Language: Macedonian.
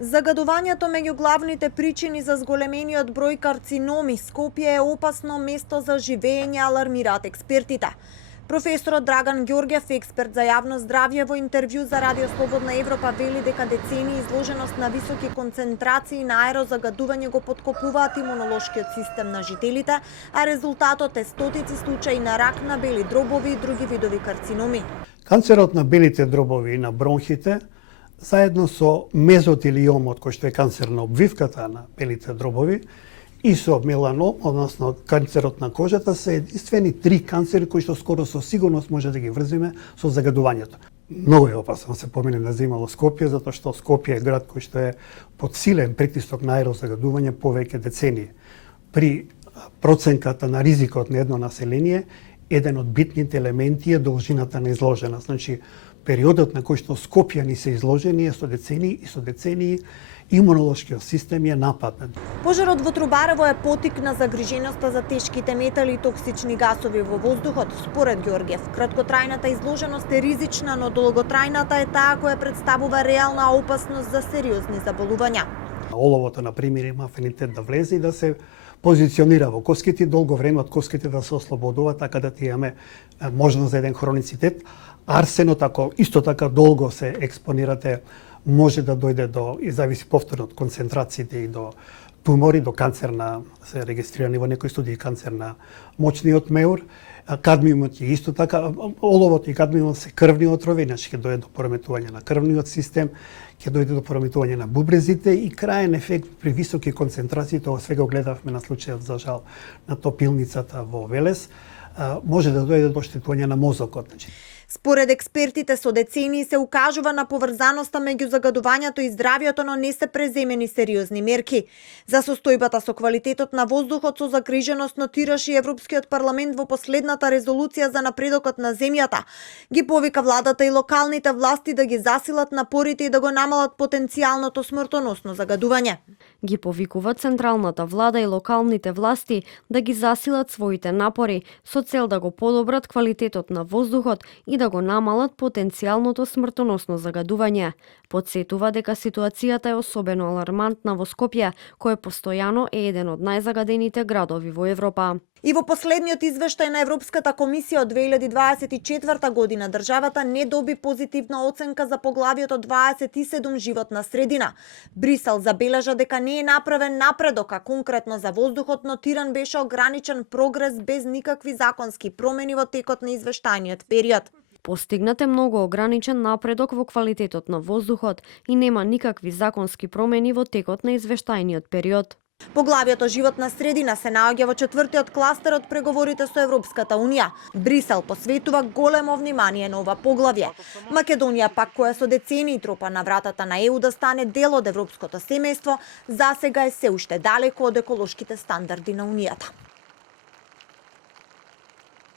Загадувањето меѓу главните причини за зголемениот број карциноми, Скопје е опасно место за живење, алармираат експертите. Професорот Драган Ѓорѓев, експерт за јавно здравје, во интервју за Радио Слободна Европа вели дека децении изложеност на високи концентрации на аерозагадување го поткопуваат имунолошкиот систем на жителите, а резултатот е стотици случаи на рак на бели дробови и други видови карциноми. Канцерот на белите дробови и на бронхите заедно со мезотелиомот, кој што е канцер на обвивката на белите дробови, и со меланом, односно канцерот на кожата, се единствени три канцери кои што скоро со сигурност може да ги врзиме со загадувањето. Многу е опасно се помине на земјало Скопје, затоа што Скопје е град кој што е под силен притисок на аерозагадување повеќе децении. При проценката на ризикот на едно население, еден од битните елементи е должината на изложеност. Значи, периодот на кој што Скопјани се изложени е со децении имунолошкиот систем е нападнат. Пожарот во Трубарево е потик на загриженоста за тешките метали и токсични гасови во воздухот. Според Ѓорѓев, краткотрајната изложеност е ризична, но долготрајната е таа која представува реална опасност за сериозни заболувања. Оловото, например, има афинитет да влезе и да се позиционира во коските, долго време од коските да се ослободува, така да имаме можност за еден хроницитет. Арсенот, ако исто така долго се експонирате, може да дојде до, и зависи повторно од концентрациите, и до тумори, до канцер на, се регистрирани во некои студии, канцер на мочниот меур. Кадмиумот е исто така, оловото и кадмиумот се крвни отрови, значи ќе дојде до пореметување на крвниот систем, ќе дојде до пореметување на бубрезите и краен ефект при високи концентрации, тоа свега гледавме на случајот за жал на топилницата во Велес, може да дојде до оштетување на мозокот. Според експертите, со децении се укажува на поврзаноста меѓу загадувањето и здравјето, но не се преземени сериозни мерки. За состојбата со квалитетот на воздухот со загриженост нотираше и Европскиот парламент во последната резолуција за напредокот на земјата. Ги повика владата и локалните власти да ги засилат напорите и да го намалат потенцијалното смртоносно загадување. Ги повикува централната влада и локалните власти да ги засилат своите напори со цел да го подобрат квалитетот на воздухот и да го намалат потенцијалното смртоносно загадување. Подсетува дека ситуацијата е особено алармантна во Скопје, кој постојано е еден од најзагадените градови во Европа. И во последниот извештај на Европската комисија од 2024 година државата не доби позитивна оценка за поглавието 27 животна средина. Брисел забележа дека не е направен напредок, а конкретно за воздухот нотиран беше ограничен прогрес без никакви законски промени во текот на извештајниот период. Постигнат е многу ограничен напредок во квалитетот на воздухот и нема никакви законски промени во текот на извештајниот период. Поглавието животна средина се наоѓа во 4-тиот кластер од преговорите со Европската унија. Брисел посветува големо внимание на ова поглавје. Македонија пак, која со децении тропа на вратата на ЕУ да стане дел од европското семејство, засега е се уште далеку од еколошките стандарди на унијата.